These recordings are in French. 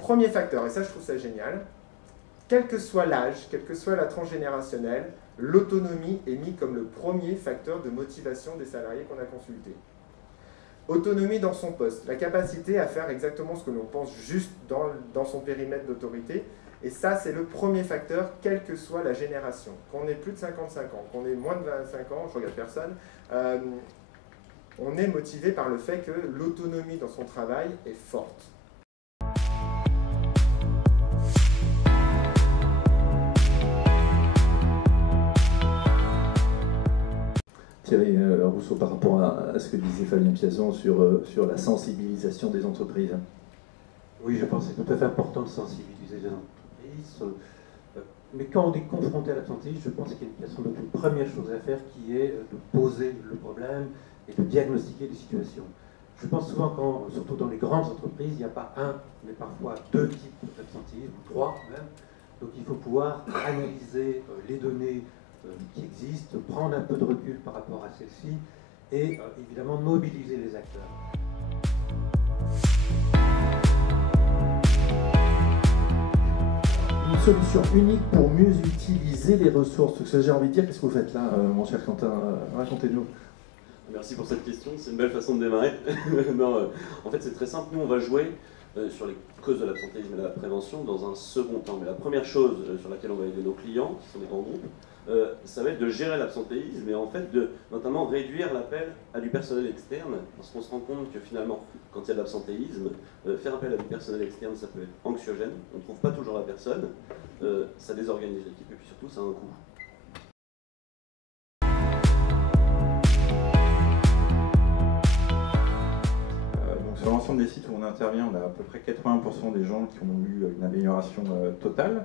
premier facteur, et ça je trouve ça génial, quel que soit l'âge, quelle que soit la tranche générationnelle, l'autonomie est mise comme le premier facteur de motivation des salariés qu'on a consultés. Autonomie dans son poste, la capacité à faire exactement ce que l'on pense juste dans son périmètre d'autorité. Et ça, c'est le premier facteur, quelle que soit la génération. Qu'on ait plus de 55 ans, qu'on ait moins de 25 ans, je regarde personne, on est motivé par le fait que l'autonomie dans son travail est forte. Thierry Rousseau, par rapport à ce que disait Fabien Piazon sur la sensibilisation des entreprises. Oui, je pense que c'est tout à fait important de sensibiliser les entreprises. Mais quand on est confronté à l'absentéisme, je pense qu'il y a une première chose à faire qui est de poser le problème et de diagnostiquer les situations. Je pense souvent, surtout dans les grandes entreprises, il n'y a pas un, mais parfois deux types d'absentéisme, ou trois même. Donc il faut pouvoir analyser les données qui existent, prendre un peu de recul par rapport à celles-ci et évidemment mobiliser les acteurs. Une solution unique pour mieux utiliser les ressources. Ce que j'ai envie de dire, qu'est-ce que vous faites là, mon cher Quentin? Racontez-nous. Merci pour cette question, c'est une belle façon de démarrer. Non, en fait, c'est très simple. Nous, on va jouer sur les causes de l'absentéisme et de la prévention dans un second temps. Mais la première chose sur laquelle on va aider nos clients, qui sont des grands groupes, ça va être de gérer l'absentéisme et en fait de notamment réduire l'appel à du personnel externe, parce qu'on se rend compte que finalement, quand il y a de l'absentéisme, faire appel à du personnel externe, ça peut être anxiogène, on ne trouve pas toujours la personne, ça désorganise l'équipe et puis surtout ça a un coût. Sur l'ensemble des sites où on intervient, on a à peu près 80% des gens qui ont eu une amélioration totale.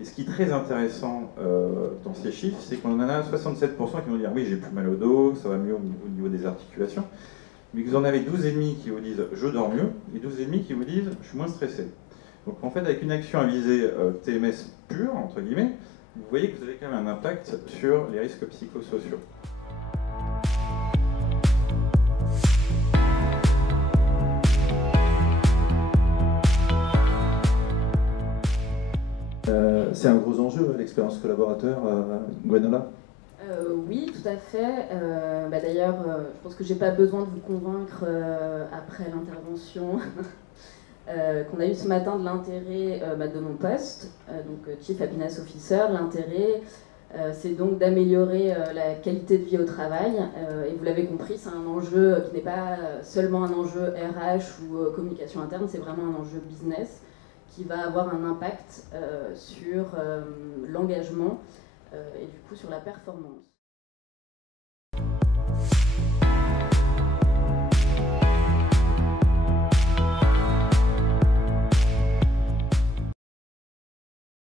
Et ce qui est très intéressant dans ces chiffres, c'est qu'on en a 67% qui vont dire oui, j'ai plus mal au dos, ça va mieux au niveau des articulations. Mais que vous en avez 12,5% qui vous disent je dors mieux, et 12,5% qui vous disent je suis moins stressé. Donc en fait, avec une action à visée TMS pure, entre guillemets, vous voyez que vous avez quand même un impact sur les risques psychosociaux. C'est un gros enjeu, l'expérience collaborateur, Gwenola? Oui, tout à fait. D'ailleurs, je pense que je n'ai pas besoin de vous convaincre après l'intervention qu'on a eue ce matin de l'intérêt de mon poste, donc Chief Happiness Officer. L'intérêt, c'est donc d'améliorer la qualité de vie au travail. Et vous l'avez compris, c'est un enjeu qui n'est pas seulement un enjeu RH ou communication interne, c'est vraiment un enjeu business qui va avoir un impact sur l'engagement et du coup sur la performance.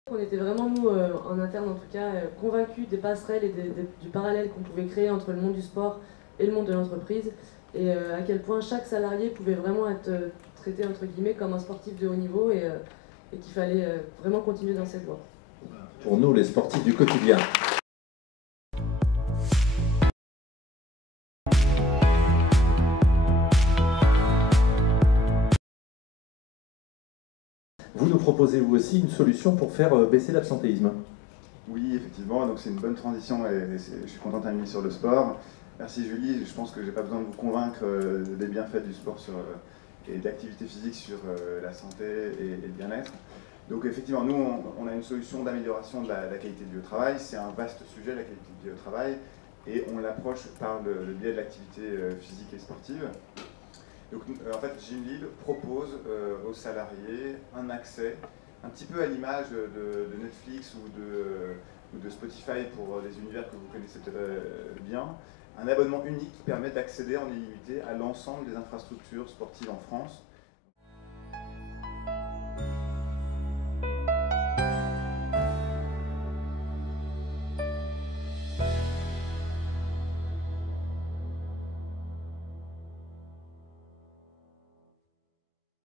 On était vraiment, nous, en interne en tout cas, convaincus des passerelles et du parallèle qu'on pouvait créer entre le monde du sport et le monde de l'entreprise, et à quel point chaque salarié pouvait vraiment être traité entre guillemets comme un sportif de haut niveau, et qu'il fallait vraiment continuer dans cette voie. Pour nous, les sportifs du quotidien. Vous nous proposez vous aussi une solution pour faire baisser l'absentéisme? Oui, effectivement, donc c'est une bonne transition et je suis content d'amener sur le sport. Merci Julie, je pense que je n'ai pas besoin de vous convaincre des bienfaits du sport et de l'activité physique sur la santé et le bien-être. Donc effectivement, nous, on a une solution d'amélioration de la qualité de vie au travail. C'est un vaste sujet, la qualité de vie au travail, et on l'approche par le biais de l'activité physique et sportive. Donc en fait, Gymlead propose aux salariés un accès, un petit peu à l'image de Netflix ou de Spotify pour des univers que vous connaissez peut-être bien, un abonnement unique qui permet d'accéder en illimité à l'ensemble des infrastructures sportives en France,